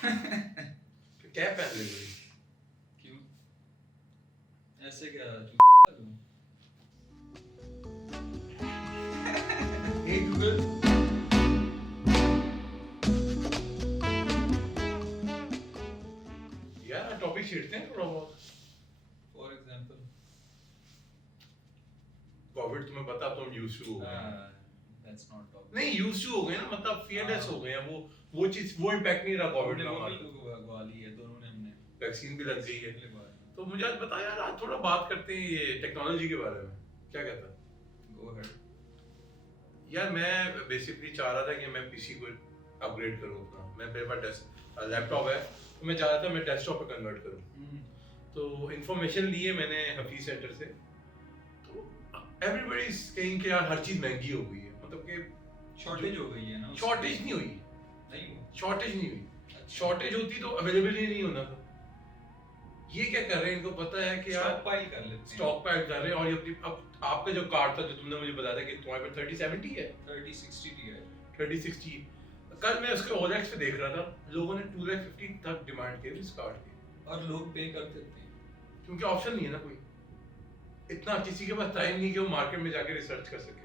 क्या पहन ले कोई? क्यों ऐसे क्या Hey Google, यार टॉपिक छेड़ते हैं थोड़ा बहुत। फॉर एग्जांपल कोविड तुम्हें पता, तुम यूज्ड टू हो गए हैं। दैट्स नॉट टॉपिक नहीं यूज्ड टू हो गए ना, मतलब फियरलेस हो गए हैं। वो चीज, वो इम्पैक्ट नहीं रहा कोविड का हमारे। लगवा ली है दोनों ने, हमने वैक्सीन भी लग गई है। लगवा ली। तो मुझे आज बता यार, आज थोड़ा बात करते हैं ये टेक्नोलॉजी के बारे में, क्या कहता है? Go ahead. यार मैं बेसिकली चाह रहा था कि मैं पीसी को अपग्रेड करूं अपना। मेरे पास लैपटॉप है, तो मैं चाह रहा था मैं डेस्कटॉप पे कन्वर्ट करूं। तो इन्फॉर्मेशन ली है मैंने हफीज सेंटर से। तो एवरीबॉडी इज सेइंग कि यार हर चीज महंगी हो गई है, मतलब कि शॉर्टेज हो गई है ना। शॉर्टेज नहीं हुई, नहीं हुई। शॉर्टेज नहीं हुई। अच्छा। शॉर्टेज होती तो अवेलेबिलिटी नहीं होना था। ये क्या कर रहे हैं, इनको पता है कि यार स्टॉक पाइल कर लेते हैं। स्टॉक पाइल कर रहे हैं। और ये अपनी, अब आपका जो कार्ड था जो तुमने मुझे बताया था कि तुम्हारे पास 3070 है, 3060 Ti 3060। कल मैं उसके OLX पे देख रहा था, लोगों ने 250 तक डिमांड की इस कार्ड की। और लोग पे कर देते हैं क्योंकि ऑप्शन नहीं है ना कोई, इतना किसी के पास टाइम नहीं कि वो मार्केट में जाके रिसर्च कर सके।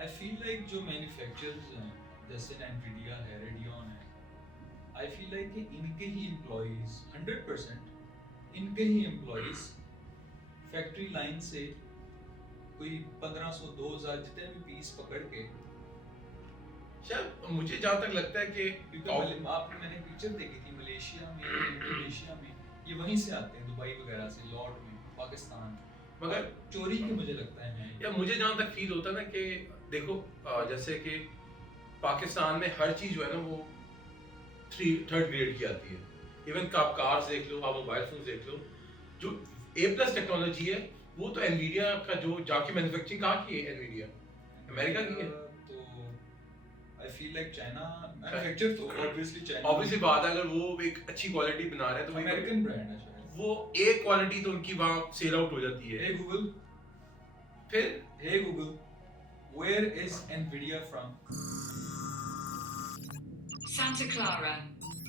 आई फील लाइक जो मैन्युफैक्चरर्स हैं जैसे एनवीडिया है, रेडियन है, आई फील लाइक कि इनके ही एम्प्लॉइज 100% इनके ही एम्प्लॉइज फैक्ट्री लाइन से कोई 1500 2000 जितने भी पीस पकड़ के, शायद मुझे जहाँ तक लगता है कि क्योंकि आपने मैंने पिक्चर देखी थी मलेशिया में, इंडोनेशिया में, ये वहीं से आते हैं, दुबई वगैरह से, लॉर्ड में, पाकिस्तान। मगर चोरी की मुझे लगता है या मुझे जहाँ तक फील होता है ना कि देखो जैसे कि पाकिस्तान में हर चीज जो है ना वो थर्ड ग्रेड की आती है। इवन आप कार्स देख लो, आप मोबाइल फोन देख लो, जो A+ टेक्नोलॉजी है वो तो एनवीडिया का, जो जाके मैन्युफैक्चरिंग कहाँ की है, एनवीडिया अमेरिका की है। तो आई फील लाइक चाइना मैन्युफैक्चर तो ऑब्वियसली चाइना, ऑब्वियसली बात है, अगर वो एक अच्छी क्वालिटी बना रहे हैं तो अमेरिकन ब्रांड है शायद, वो एक क्वालिटी तो उनकी वहाँ सेल आउट हो जाती है। हे गूगल, फिर hey Google, where is Nvidia from? Santa Clara.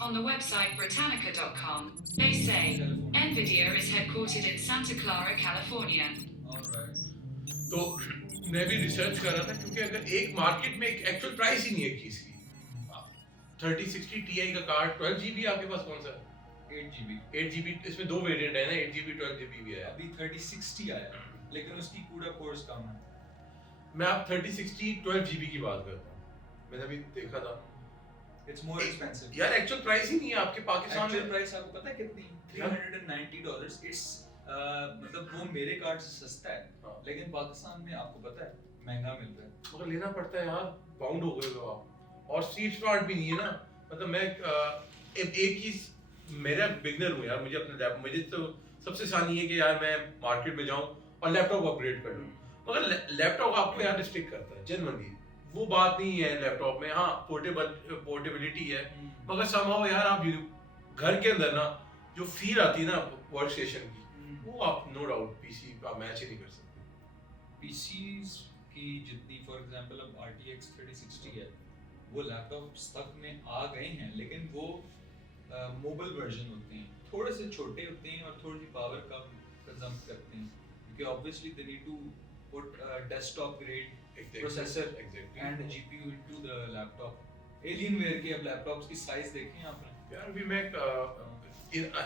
On the website Britannica.com, they say NVIDIA is headquartered in Santa Clara, California. Alright. तो मैं भी रिसर्च कर रहा था, क्योंकि अगर एक मार्केट में एक एक्चुअल प्राइस ही नहीं है चीज की। 3060 Ti का कार्ड 12GB आपके पास कौन सा है? 8GB। इसमें दो वेरिएंट है ना, 8GB 12GB भी है। अभी 3060 आया लेकिन उसकी कूड़ा कोर्स कम है। मैं आप 3060 12GB की बात करता हूँ, मैंने अभी देखा था। इट्स मोर एक्सपेंसिव यार एक्चुअल प्राइस ही नहीं है आपके पाकिस्तान एक्चुअल में। प्राइस आपको पता है कितनी? $390। इट्स मतलब वो मेरे कार्ड से सस्ता है, हाँ। लेकिन पाकिस्तान में आपको पता है महंगा मिल रहा है। मगर लेना पड़ता है यार, बाउंड हो गए हो आप। और सीट स्मार्ट भी नहीं है ना, मतलब मैं एक चीज, मेरा बिगनर हूँ यार, मुझे अपने लैप, मुझे तो सबसे आसान ये है कि यार मैं मार्केट में जाऊँ और लैपटॉप अपग्रेड कर लूँ। मगर लैपटॉप आपको यार रिस्ट्रिक्ट करता है जनरली, वो बात नहीं है लैपटॉप में। हाँ पोर्टेबिलिटी है, मगर समहाउ यार आप घर के अंदर ना जो फील आती है ना वर्क स्टेशन की, वो आप नो डाउट पीसी आप मैच ही नहीं कर सकते। पीसीज की जितनी, फॉर एग्जांपल अब RTX 3060 है, वो लैपटॉप्स तक में आ गए हैं, लेकिन वो मोबाइल वर्जन होते हैं, थोड़े से छोटे होते हैं और थोड़ी सी पावर कम कंज्यूम करते हैं, क्योंकि obviously they need to put desktop grade processor and GPU into the laptop. Alienware के अब लैपटॉप्स की साइज देखें आपने यार अभी मैं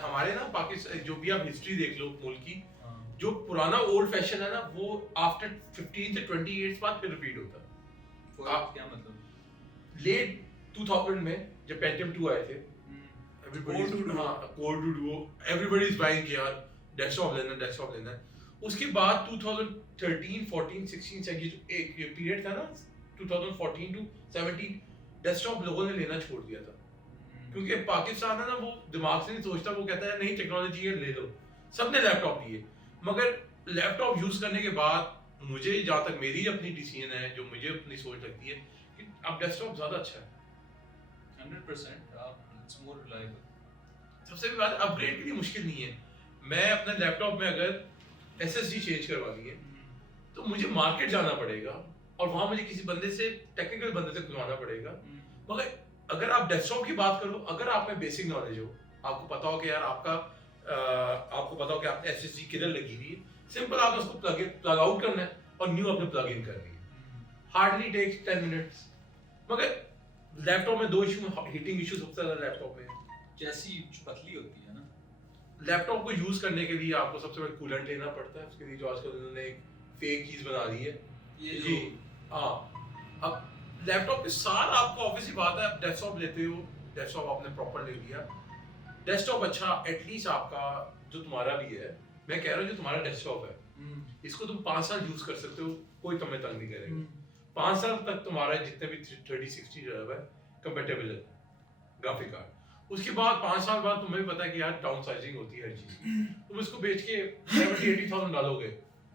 हमारे ना पाकिस्तान, जो भी आप हिस्ट्री देख लो मुल्क की, जो पुराना ओल्ड फैशन है ना, वो आफ्टर 15 से 20 इयर्स बाद फिर रिपीट होता है। आप क्या मतलब? लेट 2000 में जब पेंटियम 2 आए थे, एवरीबॉडी इज बाइंग कि यार डेस्कटॉप लेना है। उसके बाद 2013 14 16 से एक पीरियड था ना, 2014 to 17 डेस्कटॉप लोगों ने लेना छोड़ दिया था, क्योंकि पाकिस्तान है ना वो दिमाग से नहीं सोचता, वो कहता है नहीं टेक्नोलॉजी है ले लो। सबने लैपटॉप लिए, मगर लैपटॉप यूज करने के बाद मुझे जहाँ तक मेरी अपनी डिसीजन है, जो मुझे अपनी सोच लगती है कि अब डेस्कटॉप ज्यादा अच्छा है 100%। It's more reliable. सबसे बड़ी बात, अपग्रेड के लिए मुश्किल नहीं है। मैं अपने लैपटॉप में अगर SSD चेंज करवानी है तो मुझे मार्केट जाना पड़ेगा और वहां मुझे किसी बंदे से, टेक्निकल बंदे से खुलवाना पड़ेगा। मगर अगर आप डेस्कटॉप की बात करो, अगर आप में बेसिक नॉलेज हो, आपको पता हो कि यार आपको पता हो कि आपने एसएसडी किधर लगी हुई है, सिंपल आपने उसको प्लग आउट करना है और न्यू अपने प्लग इन करनी है, हार्डली टेक्स 10 मिनट्स। मगर लैपटॉप में दो इशू, हीटिंग इशू सबसे ज्यादा लैपटॉप में है। जैसी पतली होती है ना, लैपटॉप को यूज करने के लिए आपको सबसे पहले कूलेंट लेना पड़ता है, उसके लिए जो आजकल उन्होंने एक फेक चीज बना दी है ये जी। जो हाँ, अब लैपटॉप के साथ आपको ऑब्वियसली बात है, आप डेस्कटॉप लेते हो, डेस्कटॉप आपने प्रॉपर ले लिया, डेस्कटॉप अच्छा एटलीस्ट आपका जो तुम्हारा भी है, मैं कह रहा हूँ जो तुम्हारा डेस्कटॉप है इसको तुम 5 साल यूज कर सकते हो, कोई तुम्हें तंग नहीं करेगा। 5 साल तक तुम्हारा जितने भी 3060 जो है कंपेटेबल है ग्राफिक कार्ड। उसके बाद 5 साल बाद तुम्हें भी पता है कि यार डाउन साइजिंग होती है हर चीज, तुम इसको बेच के 70-80,000 डालोगे,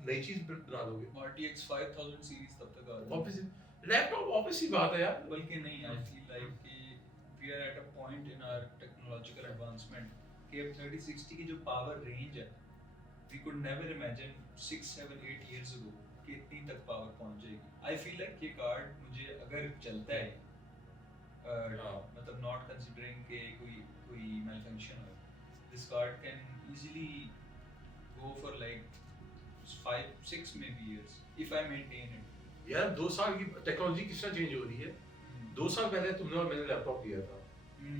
नई चीज बना दोगे। RTX 5000 सीरीज तब तक आ रही है। ऑब्वियसली लैपटॉप ऑब्वियसली बात है यार। बल्कि नहीं, आई फील लाइक कि we are at a point in our technological advancement कि अब 3060 की जो पावर रेंज है, we could never imagine 6 7 8 years ago कि इतनी तक पावर पहुंच जाएगी। आई फील लाइक ये कार्ड मुझे अगर चलता है मतलब नॉट कंसीडरिंग कि कोई malfunction हो, this card can easily go for like 5 6 maybe years if I maintain it। यार 2 साल की टेक्नोलॉजी किस तरह चेंज हो रही है। 2 साल पहले तुमने और मैंने लैपटॉप लिया था,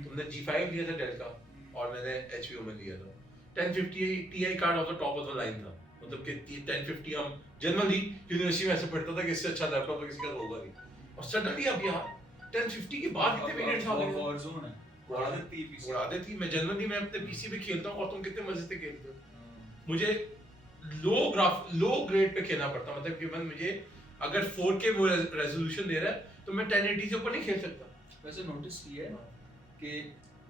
तुमने G5 लिया था डेल का और मैंने HP में लिया था। 1050 Ti card of the top of the line था, मतलब कि 1050 हम जनरली यूनिवर्सिटी में ऐसे पढ़ता था कि इससे अच्छा लैपटॉप तो किसी का होगा नहीं, और सडनली अब यार 1050 के बाद कितने वेरिएंट्स आ गए। वॉरज़ोन है, उड़ा देती है पीसी। उड़ा देती। मैं जनरली मैं अपने पीसी पे खेलता हूँ और तुम कितने मजे से खेलते हो। मुझे लो ग्रेड पे खेलना पड़ता, मतलब कि मुझे अगर 4K वो रेजोल्यूशन दे रहा है तो मैं 1080 से ऊपर नहीं खेल सकता। वैसे नोटिस किया है कि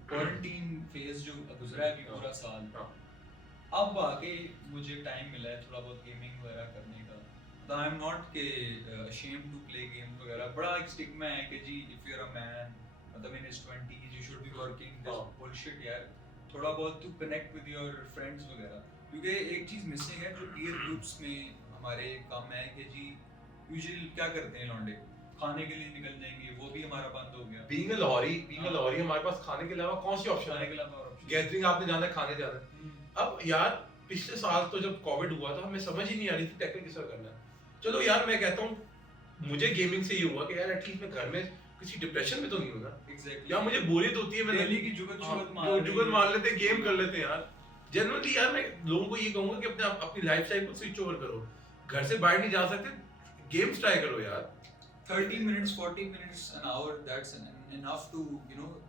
क्वारंटीन फेज जो गुजरा है अभी पूरा साल, अब आके मुझे टाइम मिला है थोड़ा बहुत गेमिंग वगैरह करने का। तो आई एम नॉट के ashamed टू प्ले गेम्स वगैरह। बड़ा एक स्टिग्मा है कि जी if you are a man, मतलब in his 20s you should be working, this bullshit यार। थोड़ा बहुत to connect with your friends वगैरह, क्योंकि एक चीज मिसिंग है जो पीयर ग्रुप्स में हमारे कम है कि जी यूजुअली क्या करते हैं लौंडे, खाने के लिए निकल जाएंगे, वो भी हमारा बंद हो गया। बीइंग अ लाहौरी हमारे पास खाने के अलावा कौन सी ऑप्शन खाने है। के अलावा और option- गैदरिंग आपने जाना है, खाने जाना है। अब यार पिछले साल तो जब कोविड हुआ था हमें समझ ही नहीं आ रही थी टैकल किस तरह करना है। चलो यार मैं कहता हूँ मुझे गेमिंग से ये हुआ कि यार एटलीस्ट मैं घर में किसी डिप्रेशन में तो नहीं हूँ ना। एग्जैक्टली या मुझे बोरियत होती है, मैं डेली की जुगत जुगत मार लेते गेम कर लेते हैं यार। जनरली यार मैं लोगों को ये कहूंगा कि अपनी लाइफस्टाइल को स्विच ओवर करो, घर से बाहर नहीं जा सकते, गेम्स ट्राई करो यार। 30 minutes 40 minutes an hour, that's enough to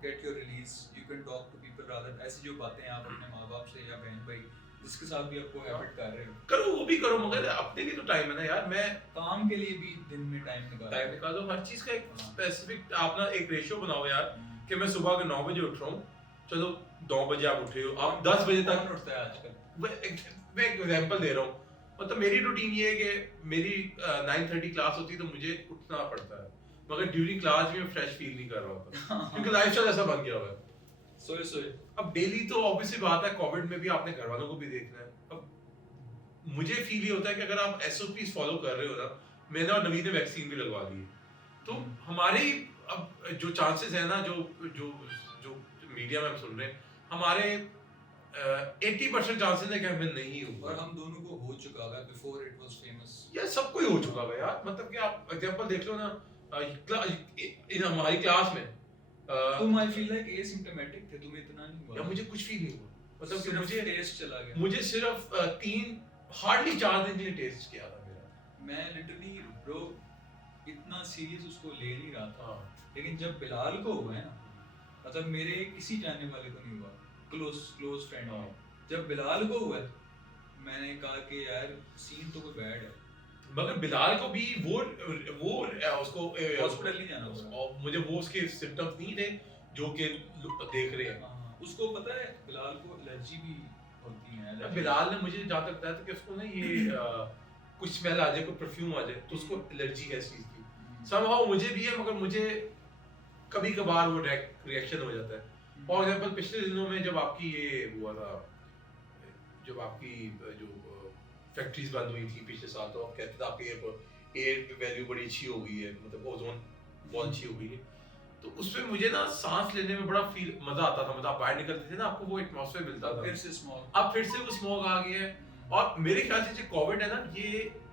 get your release। you can talk to people rather। ऐसी जो बातें आप अपने माँ बाप से या बहन भाई जिसके साथ भी आपको हैबिट कर रहे हो करो, वो भी करो, मगर अपने लिए तो टाइम है ना यार। मैं काम के लिए भी दिन में टाइम निकाल दो, हर चीज का एक स्पेसिफिक आप ना एक रेशियो बनाओ यार कि मैं सुबह के 9 बजे उठ रहा हूँ, चलो 9 बजे आप उठ रहे हो, आप 10 बजे तक उठता है आजकल। मैं एक एग्जांपल दे रहा हूँ, मतलब मेरी रूटीन ये है कि मेरी 9:30 क्लास होती है तो मुझे उठना पड़ता है, मगर ड्यूरिंग क्लास भी मैं फ्रेश फील नहीं कर रहा होता क्योंकि लाइफस्टाइल ऐसा बन गया हुआ है। सोए अब डेली तो ऑब्वियसली बात है, कोविड में भी आपने घर वालों को भी देखना है। अब मुझे फील ये होता है कि अगर आप एसओपीज फॉलो कर रहे हो ना, मैंने और नवीन ने वैक्सीन भी लगवा ली है, तो हमारे अब जो चांसेस है ना, जो जो जो मीडिया में हम सुन रहे हैं, हमारे 80% चांसेस है कि हमें नहीं होगा। और हम दोनों को हो चुका है बिफोर इट वाज फेमस यार सबको ही हो चुका है यार, मतलब कि आप एग्जांपल देख लो ना, इन हमारी क्लास में तुम आई फील लाइक एसिम्प्टोमेटिक थे, तुम्हें इतना नहीं हुआ। या मुझे कुछ फील नहीं हुआ, मतलब कि मुझे टेस्ट चला गया। मुझे सिर्फ 3 4 दिन के लिए टेस्ट किया था मेरा। मैं लिटरली ब्रो इतना सीरियस उसको ले नहीं रहा था, हाँ। लेकिन जब बिलाल को हुआ है ना, मतलब मेरे किसी जानने वाले को नहीं हुआ, क्लोज फ्रेंड हाँ। जब बिलाल को हुआ मैंने कहा कि यार सीन तो कोई बैड है, मगर बिलाल को भी वो उसको हॉस्पिटल नहीं जाना पड़ा। और मुझे वो उसके सिम्टम्स नहीं थे जो कि देख रहे हैं। हाँ, उसको पता है बिलाल को एलर्जी भी होती है। बिलाल ने मुझे जहाँ तक बताया था कि उसको ना ये कुछ स्मेल आ जाए, कोई परफ्यूम आ जाए तो उसको एलर्जी है इस चीज की। समहाउ मुझे भी है, मगर मुझे कभी कभार वो रिएक्शन हो जाता है। फॉर एग्जांपल पिछले दिनों में जब आपकी ये हुआ था, जब आपकी जो फैक्ट्रीज बंद हुई थी पिछले साल, तो आप कहते थे आपकी एयर वैल्यू बड़ी अच्छी हो गई है, मतलब ओजोन बहुत अच्छी हो गई है। तो उसमें मुझे ना सांस लेने में बड़ा फील मजा आता था, मतलब आप बाहर निकलते थे ना, आपको वो एटमॉस्फेयर मिलता था। फिर से स्मॉग। अब फिर से वो स्मॉग आ गया है, और मेरे ख्याल से जो कोविड है ना, ये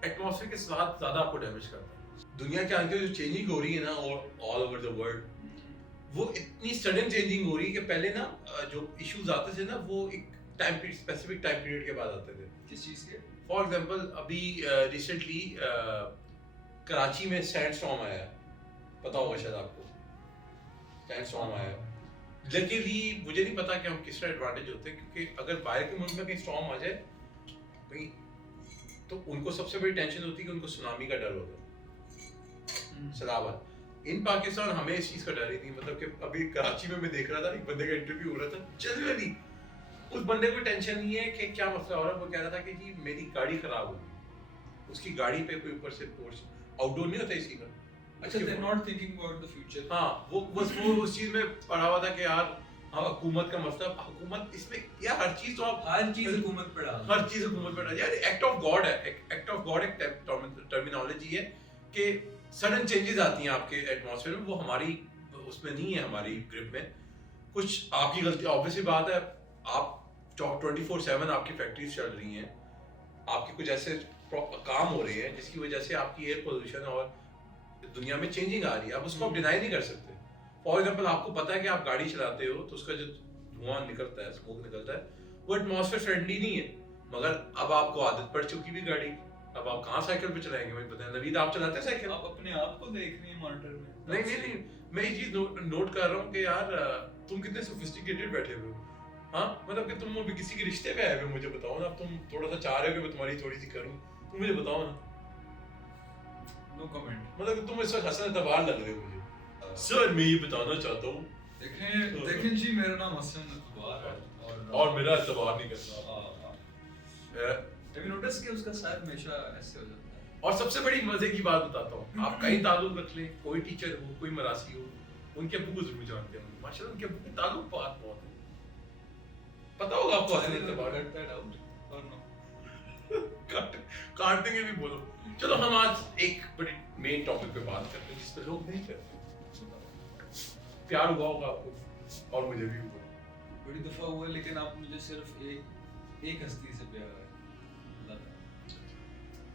एटमॉस्फेयर के साथ ज्यादा आपको डैमेज करता है। दुनिया के आगे जो चेंजिंग हो रही है ना, और ऑल ओवर द वर्ल्ड, वो इतनी सडन चेंजिंग हो रही है कि पहले ना जो इश्यूज आते थे ना, वो एक time period, specific time period के बाद आते थे। किस चीज के? फॉर एग्जांपल अभी रिसेंटली कराची में सैंड स्टॉर्म आया है, पता होगा शायद आपको, सैंड स्टॉर्म आया है। लकीली मुझे नहीं पता कि हम किस तरह एडवांटेज होते हैं, क्योंकि अगर बाहर के मुल्क में कहीं स्टॉर्म आ जाए कहीं, तो उनको सबसे बड़ी टेंशन होती है कि उनको सुनामी का डर होता है, सलावत। इन पाकिस्तान हमें इस चीज का डर ही नहीं, मतलब कि अभी कराची में मैं देख रहा था, एक बंदे का इंटरव्यू हो रहा था, जनरली उस बंदे को टेंशन नहीं है कि क्या मसला हो रहा है। वो कह रहा था कि जी मेरी गाड़ी खराब हो गई, उसकी गाड़ी पे कोई ऊपर से फोर्स, आउटडोर नहीं होता इसी का। अच्छा, they are not thinking about the future. हाँ, वो बस वो उस चीज में पढ़ा हुआ था कि यार हाँ, हुकूमत का मसला, हुकूमत इसमें यार हर चीज तो आप, हर चीज हुकूमत पे डाल, हर चीज हुकूमत पे डाल, यार एक्ट ऑफ गॉड है, एक्ट ऑफ गॉड एक टर्मिनोलॉजी है कि सडन चेंजेस आती हैं आपके एटमॉस्फेयर में, वो हमारी उसमें नहीं है, हमारी ग्रिप में। कुछ आपकी गलती, ऑब्वियसली बात है, आप 24/7 आपकी फैक्ट्रीज चल रही हैं, आपके कुछ ऐसे काम हो रहे हैं जिसकी वजह से आपकी एयर पोल्यूशन और दुनिया में चेंजिंग आ रही है, अब उसको आप डिनाई नहीं कर सकते। फॉर एग्जांपल आपको पता है कि आप गाड़ी चलाते हो तो उसका जो धुआं निकलता है, स्मोक निकलता है, वो एटमॉस्फेयर फ्रेंडली नहीं है, मगर अब आपको आदत पड़ चुकी भी गाड़ी, अब आप कहाँ साइकिल पे चलाएंगे भाई, पता है नवीद आप चलाते हैं साइकिल? आप अपने आप को देख रहे हैं मॉनिटर में? नहीं, मैं ये चीज नोट कर रहा हूँ कि यार तुम कितने सोफिस्टिकेटेड बैठे हुए हो। हाँ, मतलब कि तुम अभी किसी के रिश्ते में आए हुए, मुझे बताओ ना, तुम थोड़ा सा चाह रहे हो कि मैं तुम्हारी थोड़ी सी करूँ, तुम मुझे बताओ ना। No comment. मतलब कि तुम इस वक्त हसन तबार लग रहे हो मुझे। सर मैं ये बताना चाहता हूँ, देखें जी, मेरा नाम हसन अतबार है और मेरा एतबार नहीं करना। कभी नोटिस कि उसका सर हमेशा ऐसे हो जाता है? और सबसे बड़ी मजे की बात बताता हूँ, आप कहीं ताल्लुक रख लें, कोई टीचर हो, कोई मरासी हो, उनके अब्बू को जरूर जानते हैं माशाल्लाह, उनके अब्बू के ताल्लुक बहुत है, पता होगा आपको हसन एतबार। कट दैट आउट और नो काटने भी बोलो। चलो हम आज एक बड़े मेन टॉपिक पे बात करते हैं जिस पे लोग नहीं करते। प्यार हुआ होगा आपको, और मुझे भी हुआ। बड़ी दफा हुआ, लेकिन आप मुझे सिर्फ एक हस्ती से प्यार है,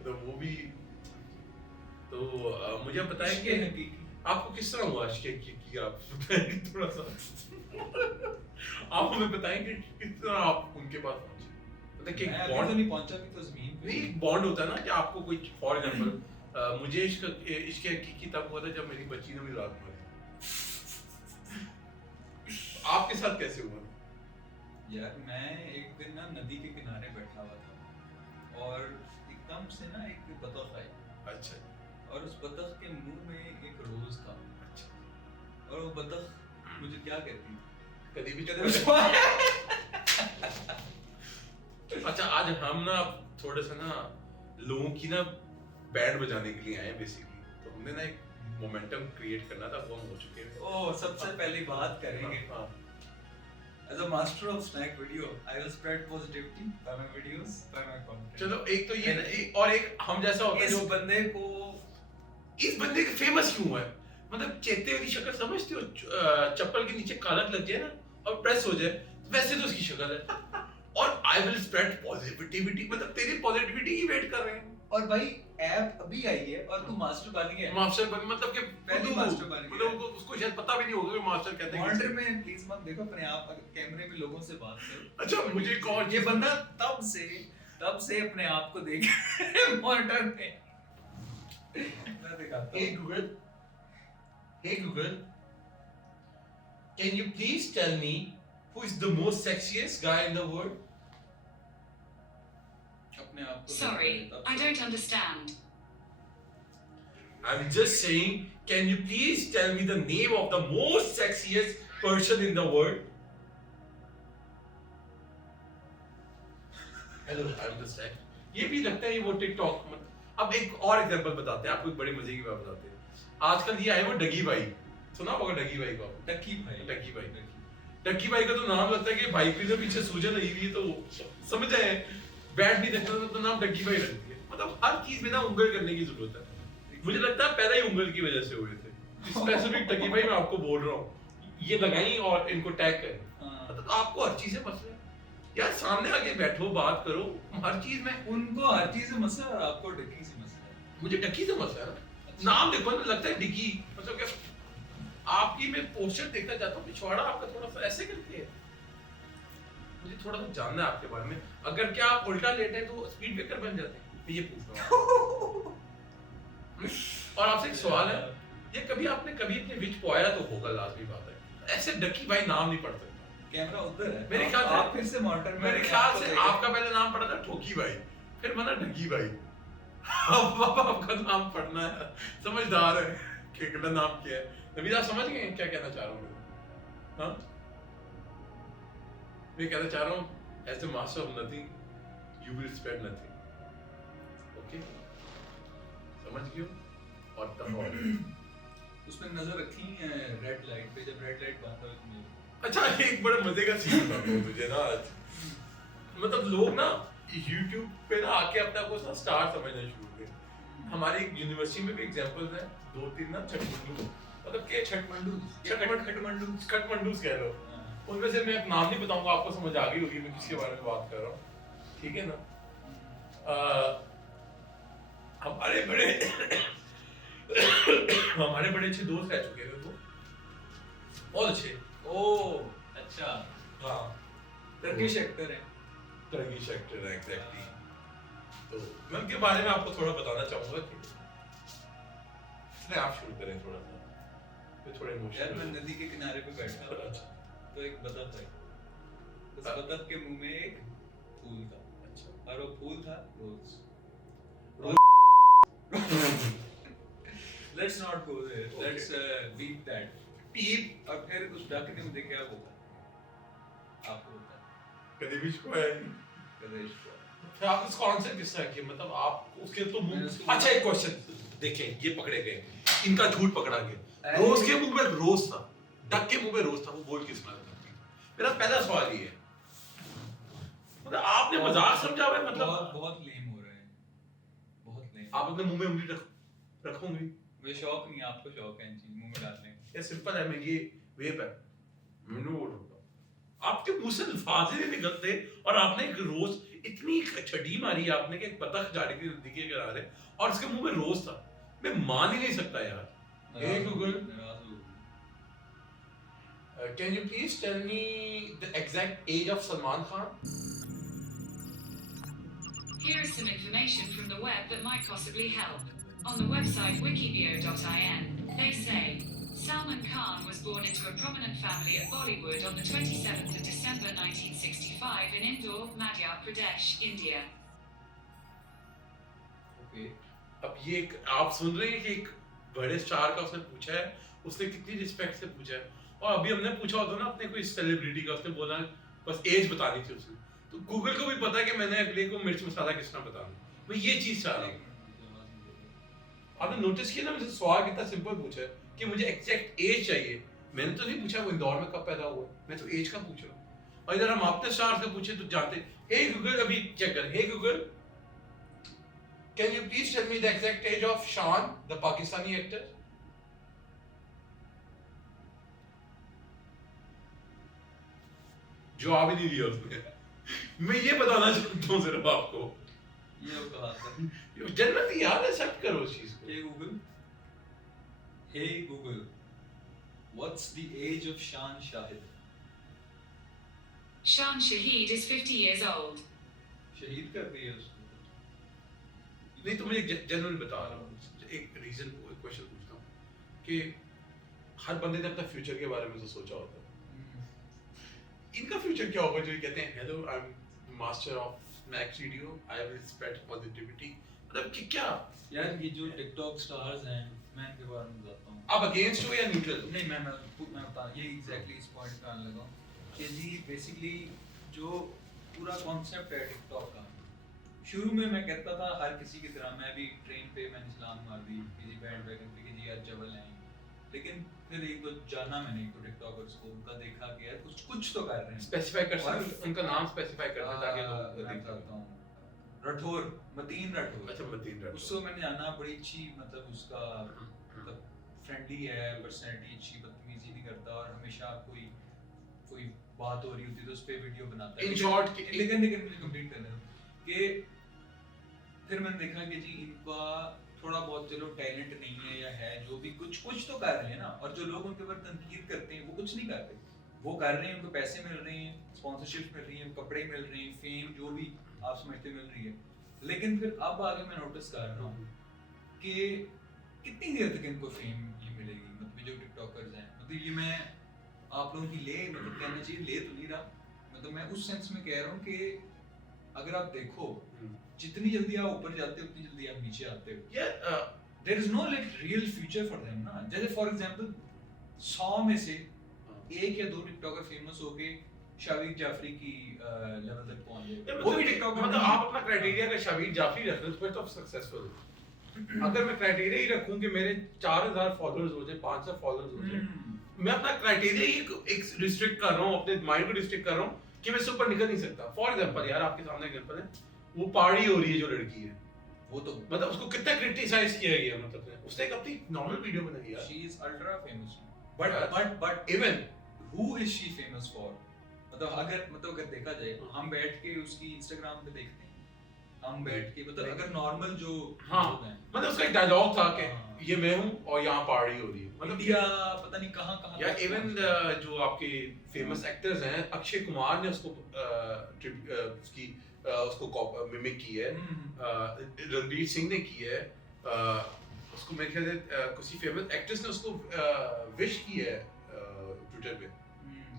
तो वो भी तो मुझे बताएं कि हकीकी आपको किस तरह हुआ कि आप बताएंगे थोड़ा सा। आप हमें बताएं कि किस तरह आप उनके पास पहुंचे, मतलब कि मैं बॉन्ड तो नहीं पहुंचा भी, तो जमीन पे नहीं, एक बॉन्ड होता है ना कि आपको कोई, फॉर एग्जांपल मुझे इश्क हकीकी तब हुआ था जब मेरी बच्ची ने मुझे रात मारी। आपके साथ कैसे हुआ? यार मैं एक दिन ना नदी के किनारे बैठा हुआ था और एकदम से ना एक बतख आई। अच्छा और उस बतख के मुंह में एक रोज था। अच्छा। और वो बतख मुझे क्या कहती, कभी भी अच्छा, आज हम ना थोड़े से ना लोगों की ना बैंड बजाने के लिए आए बेसिकली, तो हमने ना एक मोमेंटम क्रिएट करना था, वो हम हो चुके हैं। ओ, सबसे पहली बात करेंगे। हाँ। As a master of snack video, I will spread positivity by my videos, by my content. चलो, एक तो ये और एक हम जैसा होता है इस जो बंदे को, इस बंदे के फेमस क्यों है, मतलब चेते वाली शक्ल समझते हो, चप्पल के नीचे कालक लग जाए ना और प्रेस हो जाए, वैसे तो उसकी शक्ल है। और आई विल स्प्रेड पॉजिटिविटी, मतलब तेरी पॉजिटिविटी की वेट कर रहे हैं। और भाई ऐप अभी आई है और तू मास्टर बन गया। मास्टर बन, मतलब कि पहली मास्टर बन गया। मतलब उसको शायद पता भी नहीं होगा कि मास्टर कहते हैं। मॉनिटर में प्लीज मत देखो अपने आप, अगर कैमरे में लोगों से बात करो। अच्छा, मुझे कौन, ये बंदा तब से अपने आप को देख मॉनिटर में। मैं दिखाता Hey हूं। Google, can you please tell me who is the most sexiest guy in the world? अपने आप को Sorry, I don't understand. I'm just saying, can you please tell me the name of the most sexiest person in the world? Hello, I'm the sex. ये भी लगता है ये वो TikTok में। अब एक और एग्जांपल बताते हैं आपको, एक बड़ी मजे की बात बताते हैं। आजकल ये आए वो डगी भाई, सुना होगा डगी भाई को? टक्की भाई। डक्की भाई का तो नाम लगता है कि भाई के पीछे सूजन लगी हुई है, तो समझ आए, बैट नहीं देखता तो नाम डक्की भाई रख दिया। मतलब हर चीज में ना उंगल करने की जरूरत है। मुझे लगता है पैदा ही उंगल की वजह से हुए थे। स्पेसिफिक टकी भाई मैं आपको बोल रहा हूँ ये लगाई और इनको टैग करें हाँ। मतलब आपको हर चीज से मसला है यार सामने आके बैठो बात करो हर चीज में उनको हर चीज से मसला है और आपको डिक्की से मसला है। मुझे डकी से मसला है ना नाम देखो ना लगता है डिकी मतलब क्या आपकी मैं पोस्टर देखना चाहता हूँ पिछवाड़ा आपका थोड़ा सा ऐसे करके है मुझे थोड़ा सा जानना है आपके बारे में अगर क्या आप उल्टा लेटे हैं तो स्पीड ब्रेकर बन जाते हैं मैं ये पूछ रहा हूँ और आपसे एक सवाल है ये कभी आपने कभी अपने विच पोया तो होगा लाजमी बात है ऐसे डकी भाई नाम नहीं पढ़ सकता कैमरा उधर है मेरे ख्याल से आप फिर से मॉनिटर में मेरे ख्याल से आपका पहले नाम पड़ा था ठोकी भाई फिर बना ढगी भाई अब आपका नाम पढ़ना है समझदार है कि गलत नाम क्या है नबीद आप समझ गए क्या कहना चाह रहा हूँ मैं हाँ मैं कहना चाह रहा हूँ as the master of nothing you will spread nothing okay समझ गए और तब उसमें नजर रखी है रेड लाइट पे जब रेड लाइट बंद हो तो मुझे अच्छा एक बड़ा मजे का सीन बताता हूँ तुझे ना आज मतलब लोग ना YouTube पे ना आके अपने आप को ना स्टार समझना शुरू कर हमारी यूनिवर्सिटी में भी एग्जांपल्स हैं दो तीन ना छठमंडू मतलब के खटमंडूस कह लो उनमें से मैं नाम नहीं बताऊंगा आपको समझ आ गई होगी मैं किसके बारे में बात कर रहा हूँ ठीक है ना हमारे बड़े अच्छे दोस्त रह चुके थे वो बहुत अच्छे ओ अच्छा हाँ टर्किश एक्टर है टर्किश एक्टर है एग्जैक्टली तो मैं उनके बारे में आपको थोड़ा बताना चाहूंगा कि इसलिए आप शुरू करें थोड़ा सा मैं थोड़ा यार मैं इमोशनल नदी के किनारे पे बैठा था तो एक बतख है उस बतख के मुंह में एक फूल था अच्छा और वो फूल था rose let's not go there let's beat that peep और फिर उस डक ने मुझे क्या बोला आपको होता है कभी भी छुआ है नहीं प्रदेश को फिर आप इसको आंसर किस तरह किया मतलब आप उसके तो मैंने मुंह उसको- अच्छा एक क्वेश्चन देखें ये पकड़े गए इनका झूठ पकड़ा गया रोज के मुंह में रोज था डक के मुंह में रोज था वो बोल किस में था मेरा पहला सवाल ये है मतलब आपने मजाक समझा हुआ है बहुत मतलब बहुत लेम हो रहा है बहुत लेम आप अपने मुंह में उंगली रखोगे मुझे शौक नहीं है आपको शौक है इन चीज मुंह में डालने का ये सिंपल है मैं ये वेप है मैं नहीं बोल रहा आपके मुंह से अल्फाज ही नहीं निकलते और आपने एक रोज इतनी छड़ी मारी आपने कि एक बतख जा रही थी नदी के किनारे और उसके मुंह में रोज था मैं मान ही नहीं सकता यार Hey Google. Can you please tell me the exact age of Salman Khan? Here is some information from the web that might possibly help. On the website wikibio.in, they say Salman Khan was born into a prominent family at Bollywood on the 27th of December 1965 in Indore, Madhya Pradesh, India. Okay अब ये आप सुन रहे हैं कि एक बड़े star का उसने पूछा है उसने कितनी रिस्पेक्ट से पूछा है और अभी हमने पूछा होता ना अपने कोई सेलिब्रिटी का उसने बोला बस एज बतानी थी उसने तो गूगल को भी पता है कि मैंने अगले को मिर्च मसाला किस तरह बताना मैं ये चीज चाह रहा हूँ आपने नोटिस किया ना मुझे सवाल कितना सिंपल पूछा है कि मुझे एग्जैक्ट एज चाहिए मैंने तो नहीं पूछा वो इंदौर में कब पैदा हुआ मैं तो एज का पूछ रहा हूँ और इधर हम अपने स्टार से पूछे तो जानते हे गूगल अभी चेक कर हे Google Can you please tell me the exact age of Shan, the Pakistani actor? जवाब ही नहीं दिया उसने मैं ये बताना चाहता हूँ सिर्फ आपको ये वो कहा था जन्नत यार एक्सेप्ट करो उस चीज को hey Google what's the age of Shan Shahid Shan Shahid is 50 years old. शहीद कर दिया उसको नहीं तो मैं जनरल बता रहा हूँ एक रीजन क्वेश्चन पूछता हूँ कि हर बंदे ने अपना फ्यूचर के बारे में तो सोचा होता है इनका फ्यूचर क्या होगा जो ये कहते हैं hello I am master of snack video I will spread positivity मतलब कि क्या यार ये जो टिकटॉक स्टार्स हैं मैं इनके बारे में बताता हूँ आप अगेंस्ट हो या न्यूट्रल नहीं मैं बता ये एग्जैक्टली इस पॉइंट पे आने लगा हूँ कि जी बेसिकली जो पूरा कॉन्सेप्ट है टिकटॉक का शुरू में मैं कहता था हर किसी की तरह मैं भी ट्रेन पे मैंने छलांग मार दी किसी बैंड वैगन पे कि जी यार जबल हैं लेकिन फिर एक तो जाना मैंने एक तो टिकटॉकर्स को उनका देखा कि यार कुछ तो कर रहे हैं स्पेसिफाई कर सकते उनका नाम स्पेसिफाई कर दे ताकि लोग मैं देख बताता सकें हूँ रठौर मतीन रठौर अच्छा मतीन उसको मैंने जाना बड़ी अच्छी मतलब उसका मतलब फ्रेंडली हेल्दी है, पर्सनैलिटी अच्छी, बदतमीजी नहीं करता और हमेशा कोई कोई बात हो रही होती है तो उस पर वीडियो बनाता है। In short, लेकिन मुझे कंप्लीट करना है कि फिर मैंने देखा कि जी इनका थोड़ा बहुत चलो टैलेंट नहीं है या है, जो भी कुछ तो कर रहे हैं ना, और जो लोग उनके ऊपर तनकीद करते हैं वो कुछ नहीं कर रहे, वो कर रहे हैं, उनको पैसे मिल रहे हैं, स्पॉन्सरशिप मिल रही है, कपड़े मिल रहे हैं, फेम जो भी आप समझते मिल रही है। लेकिन फिर अब आगे मैं नोटिस कर रहा हूँ कि कितनी देर तक इनको फेम ये मिलेगी, मतलब जो टिकटॉकर्स हैं, मतलब ये मैं आप लोगों की मतलब कहना चाहिए ले तो नहीं रहा, मतलब मैं उस सेंस में कह रहा हूँ कि अगर आप देखो जितनी जल्दी आप ऊपर जाते हो उतनी जल्दी आप नीचे आते हो। Yeah, there is no like real future for them ना। जैसे फॉर एग्जांपल 100 में से एक या दो टिकटॉकर फेमस होके शावीर जाफरी की लेवल तक पहुंच गए, वो भी टिकटॉकर। मतलब आप अपना क्राइटेरिया का शावीर जाफरी रख लो तो सक्सेसफुल। अगर मैं क्राइटेरिया ही रखूं कि मेरे 4000 फॉलोअर्स हो जाए, 500 फॉलोअर्स हो जाए, मैं अपना क्राइटेरिया ही एक रिस्ट्रिक्ट कर रहा हूं, अपने माइंड को रिस्ट्रिक्ट कर रहा हूं कि मैं इससे ऊपर निकल नहीं सकता। फॉर एग्जांपल यार आपके सामने एग्जांपल है, वो पार्टी हो रही है जो लड़की है, वो तो मतलब उसको कितना क्रिटिसाइज किया गया, मतलब उसने एक अपनी नॉर्मल वीडियो बनाई यार। She is ultra famous, but even who is she famous for? मतलब अगर देखा जाए, हम बैठ के उसकी इंस्टाग्राम पे देखते हैं, हम बैठ के मतलब अगर नॉर्मल जो हाँ, लोग हैं, मतलब उसका एक डायलॉग था कि हाँ। ये मैं हूं और यहाँ पार्टी हो रही है, मतलब इंडिया पता नहीं कहाँ या इवन जो आपके फेमस एक्टर्स हैं, अक्षय कुमार ने उसको उसको मिमिक की है, रणवीर सिंह ने की है, उसको मेरे ख्याल से किसी फेमस एक्ट्रेस ने उसको विश की है ट्विटर पे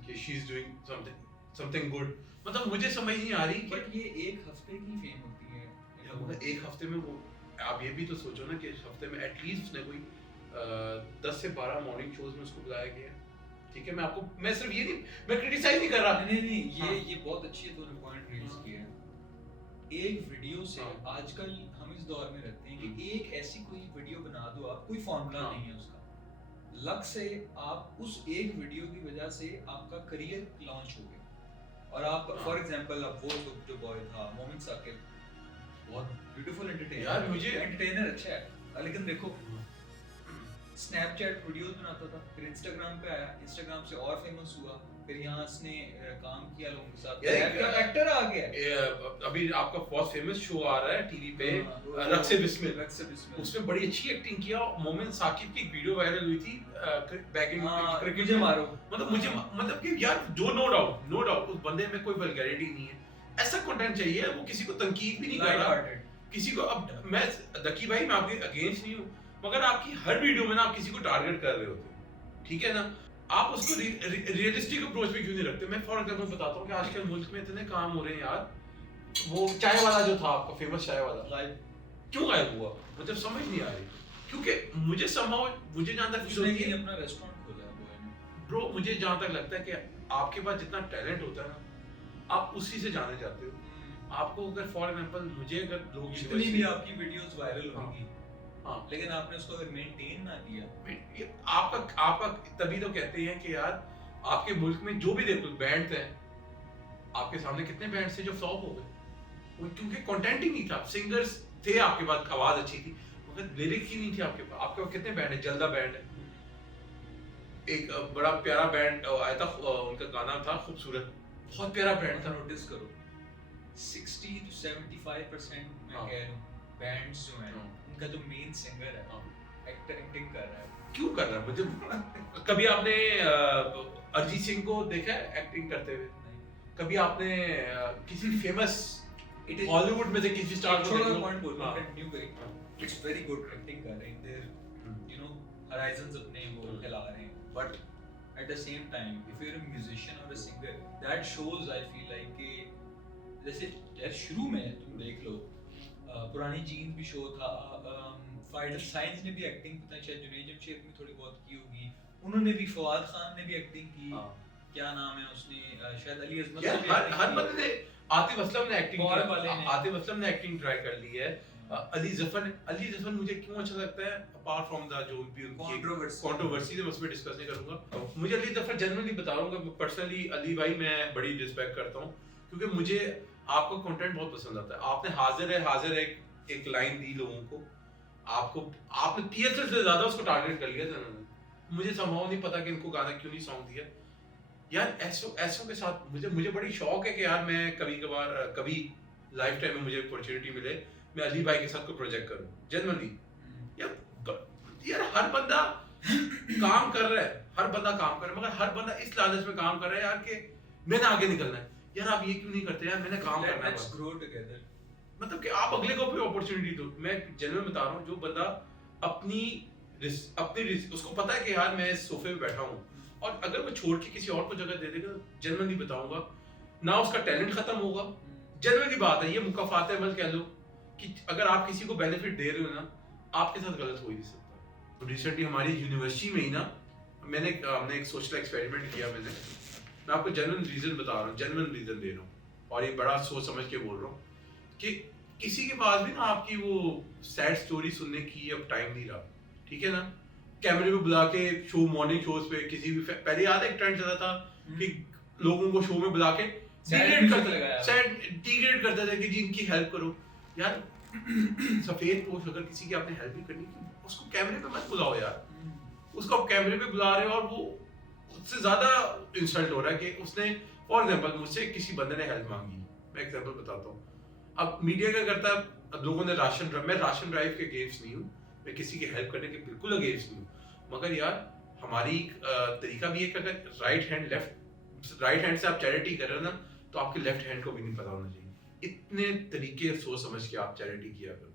कि she is doing something good. मतलब मुझे समझ नहीं आ रही कि बट ये एक हफ्ते की फेम होती है, मतलब एक हफ्ते में वो, आप ये भी तो सोचो ना कि इस हफ्ते में एटलीस्ट उसने कोई 10 से 12 मॉर्निंग शोज में उसको बुलाया गया है। ठीक है, मैं सिर्फ ये नहीं, मैं क्रिटिसाइज नहीं कर रहा। नहीं हाँ। ये बहुत अच्छी है, तूने पॉइंट रेज किया है। एक वीडियो से हाँ। आजकल हम इस दौर में रहते हैं कि एक ऐसी कोई वीडियो बना दो आप, कोई फॉर्मूला हाँ। नहीं है उसका, लक से आप उस एक वीडियो की वजह से आपका करियर लॉन्च हो गया। और आप फॉर एग्जांपल अब वो जो बॉय था मोमिन साकिब, बहुत ब्यूटीफुल एंटरटेनर यार मुझे एंटरटेनर अच्छा है, लेकिन देखो स्नैपचैट वीडियोस बनाता था, फिर इंस्टाग्राम पे आया, इंस्टाग्राम से और फेमस हुआ, फिर यहाँ उसने काम किया लोगों के साथ, एक्टर आ गया। अभी आपका बहुत फेमस शो आ रहा है टीवी पे, रक्स से बिस्मिल, उसमें बड़ी अच्छी एक्टिंग किया। मोमिन साकिब की एक वीडियो वायरल हुई थी बैक इन क्रिकेट मुझे मारो, मतलब मुझे मतलब कि यार जो नो डाउट उस बंदे में कोई वल्गैरिटी नहीं है, ऐसा कंटेंट चाहिए, वो किसी को तनकीद भी नहीं कर रहा किसी को। अब मैं दकी भाई मैं आपके अगेंस्ट नहीं हूँ, मगर आपकी हर वीडियो में ना आप किसी को टारगेट कर रहे होते हैं, ठीक है ना, आप उसको रियलिस्टिक अप्रोच पे क्यों नहीं रखते? मैं फॉर एग्जांपल बताता हूँ कि आजकल मुल्क में इतने काम हो रहे हैं यार, वो चाय वाला जो था आपका फेमस चाय वाला क्यों गायब हुआ, मतलब समझ नहीं आ रही, क्योंकि मुझे जहाँ तक अपना रेस्टोरेंट खोला है ब्रो, मुझे जहाँ तक लगता है कि आपके पास जितना टैलेंट होता है ना, आप उसी से जाने जाते हो। आपको अगर फॉर एग्जांपल मुझे अगर लोग जितनी भी आपकी वीडियोस वायरल होंगी, हाँ, लेकिन आपने उसको अगर मेंटेन ना किया, आपका तभी तो कहते हैं कि यार आपके मुल्क में जो भी देखो बैंड्स हैं, आपके सामने कितने बैंड्स थे जो फ्लॉप हो गए, वो क्योंकि कंटेंट ही नहीं था। सिंगर्स थे आपके पास, आवाज अच्छी थी, मगर लिरिक्स ही नहीं थी आपके पास। आपके पास कितने बैंड है, जलदा बैंड है, एक बड़ा प्यारा बैंड आया था, उनका गाना था खूबसूरत, बहुत प्यारा बैंड था। नोटिस करो 60 to 75% मैं हाँ। कह रहा हूँ बैंड्स जो हैं, हाँ। उनका जो मेन सिंगर है एक्टिंग कर रहा है। क्यों कर रहा है? मुझे कभी आपने अरिजीत सिंह को देखा है एक्टिंग करते हुए? कभी आपने किसी फेमस हॉलीवुड में से किसी स्टार को छोटा देखा? पॉइंट बोल रहा हूँ, हाँ। कंटिन्यू करें। इट्स वेरी गुड एक्टिंग कर रहे हैं, देयर यू नो horizons अपने वो फैला रहे हैं, but at the same time if you're a musician or a singer that shows I feel like कि जैसे यार शुरू में तुम देख लो पुरानी जीन्स भी शो था, फाइटर साइंस ने भी एक्टिंग पता है शायद जुनैद जमशेद में थोड़ी बहुत की होगी, उन्होंने भी, फवाद खान ने भी एक्टिंग की, क्या नाम है उसने, शायद अली अजमत यार हर बंदे ने, आतिफ असलम ने एक्टिंग और वाले ने, आतिफ असलम ने एक्टिंग ट्राई कर ली है। अली जफर मुझे क्यों अच्छा लगता है, अपार्ट फ्रॉम द जो भी उनकी कंट्रोवर्सी है उसमें डिस्कस नहीं करूंगा। मुझे अली जफर जनरली बता रहा हूँ, पर्सनली अली भाई मैं बड़ी रिस्पेक्ट करता हूँ, क्योंकि मुझे आपका कंटेंट बहुत पसंद आता है। आपने हाजिर है एक लाइन दी लोगों को, आपने टीएसएल से ज्यादा उसको टारगेट कर लिया था उन्होंने, मुझे संभव नहीं पता कि इनको गाना क्यों नहीं सॉन्ग दिया यार। ऐसों के साथ मुझे बड़ी शौक है कि यार मैं कभी कभार कभी लाइफ टाइम में मुझे अपॉर्चुनिटी मिले मैं अली भाई के साथ कोई प्रोजेक्ट करूं जनरली। यार हर बंदा काम कर रहा है, हर बंदा काम कर रहा है, मगर हर बंदा इस लालच में काम कर रहा है यार कि मैंने आगे निकलना है। यार आप ये क्यों नहीं करते यार, मैंने काम करना है। लेट्स ग्रो टुगेदर, मतलब कि आप अगले को भी अपॉर्चुनिटी दो। मैं जेन्युइन बता रहा हूँ, जो बंदा अपनी उसको पता है कि यार मैं इस सोफे पे बैठा हूँ और अगर वो छोड़ के किसी और को जगह दे देगा, जेन्युइनली बताऊंगा ना उसका टैलेंट खत्म होगा। जेन्युइनली बात है, ये मुकाफात अमल कह लो कि अगर आप किसी को बेनिफिट दे रहे हो ना, आपके साथ गलत हो ही नहीं सकता। तो रिसेंटली हमारी यूनिवर्सिटी में ही ना हमने एक सोशल एक्सपेरिमेंट किया। मैं आपको जेन्युइन रीजन बता रहा हूँ, जेन्युइन रीजन दे रहा हूँ और ये बड़ा सोच समझ के बोल रहा हूँ कि किसी के पास भी ना आपकी वो सैड स्टोरी सुनने की अब टाइम नहीं रहा, ठीक है ना। कैमरे पे बुला के शो, मॉर्निंग शोज पे किसी भी पहले याद है एक ट्रेंड चला था कि लोगों को शो में बुला के डिग्रेड करते थे कि जी इनकी हेल्प करो। यार सफेद पोश अगर किसी की आपने हेल्प भी करनी उसको कैमरे पे मत बुलाओ यार। उसको आप कैमरे पे बुला रहे हो और वो उससे ज्यादा इंसल्ट हो रहा है कि उसने फॉर एग्जांपल मुझसे किसी बंदे ने हेल्प मांगी। मैं एग्जांपल बताता हूँ। अब मीडिया क्या करता है, अब लोगों ने मैं राशन ड्राइव के अगेंस्ट नहीं हूँ, मैं किसी की हेल्प करने के बिल्कुल अगेंस्ट नहीं हूँ, मगर यार हमारी तरीका भी है कि अगर राइट हैंड से आप चैरिटी कर रहे हो ना, तो आपके लेफ्ट हैंड को भी नहीं पता होना चाहिए। इतने तरीके सोच समझ के आप चैरिटी किया करो।